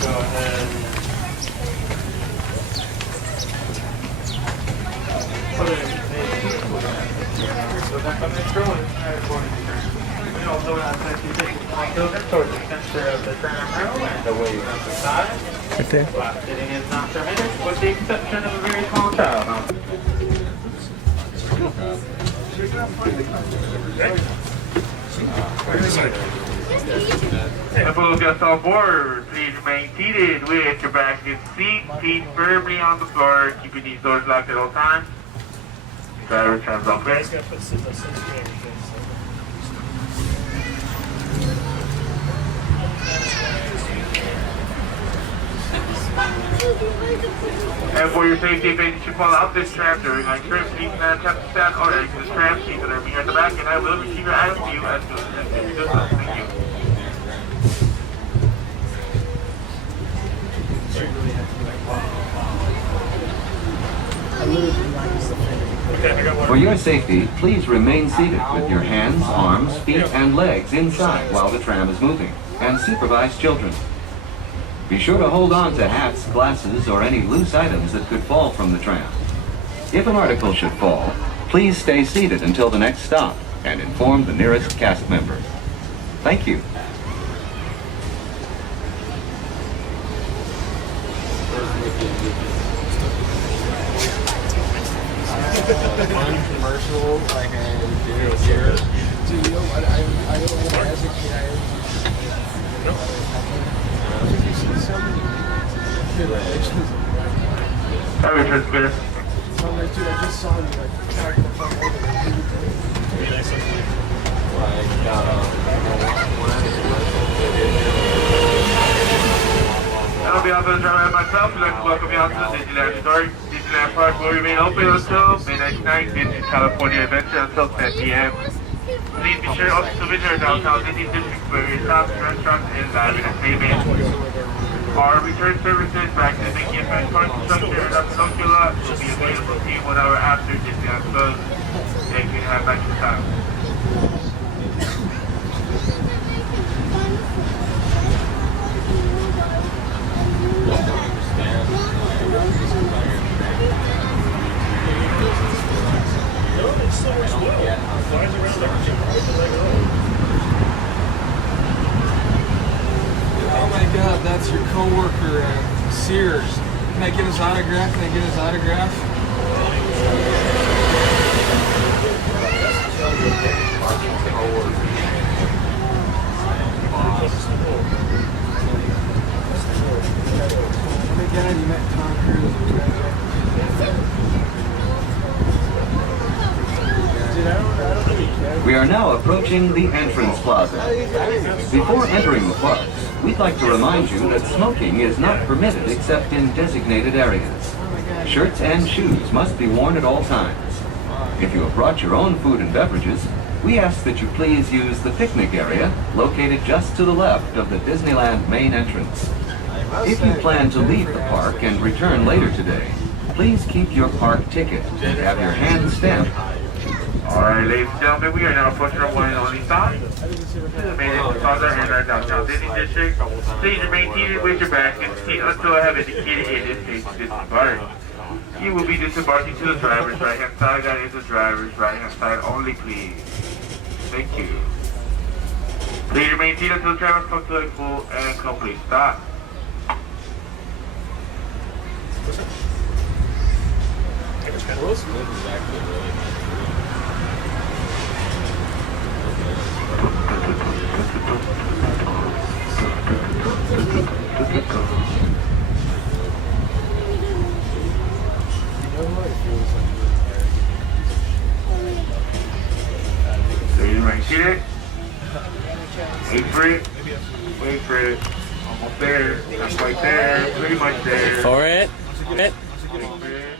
Go ahead and put it in so that's on the control according to turn. We also have that you take one building towards the center of the tram rail and away from the side. Right there. Flat sitting is not permitted with the exception of a very small child. And for those guests on board, please remain seated with your back in seat, feet firmly on the floor, keeping these doors locked at all times. Driver turns off brake. And for your safety, if you should fall out this tram during my trip, please do not attempt to stand or exit this tram. Seats that are near the back, and I will receive your items to you as soon as you do so. Thank you. For your safety, please remain seated with your hands, arms, feet, and legs inside while the tram is moving, and supervise children. Be sure to hold on to hats, glasses, or any loose items that could fall from the tram. If an article should fall, please stay seated until the next stop and inform the nearest cast member. Thank you. One commercial like I did here. Dude, you know what? I don't know as a kid you see so many pictures. Sorry, transmitter. So I'm like, dude, I just saw you like track the fuck over I'll be out for the driver and myself. We'd like to welcome you out to the Disneyland Resort. Disneyland Park will remain open until May 99th, Disney California Adventure until 10 p.m. Please be sure also to visit our downtown Disney district for various shops, restaurants, and live entertainment. Our return services back to the Mickey and French Park structure at the Tokyo lot will be available to you 1 hour after Disneyland closes. Thank you and have a nice time. Oh my god, that's your coworker at Sears. Can I get his autograph? Can I get his autograph? Oh my god, you met Tom Cruise. We are now approaching the entrance plaza. Before entering the parks, we'd like to remind you that smoking is not permitted except in designated areas. Shirts and shoes must be worn at all times. If you have brought your own food and beverages, we ask that you please use the picnic area located just to the left of the Disneyland main entrance. If you plan to leave the park and return later today, please keep your park ticket and have your hand stamped. Alright, ladies and gentlemen, we are now approaching our one and only stop. This is the main entrance plaza in our downtown Disney district. Please remain seated with your back and seat until I have indicated it is safe to disembark. You will be disembarking to the driver's right hand side. That is the driver's right hand side only, please. Thank you. Please remain seated until the driver comes to a full and complete stop. Will Smith is actually really nice. So you remain seated. Wait for it. Wait for it. Almost there. Not quite there. Pretty much there. For it. Wait for it.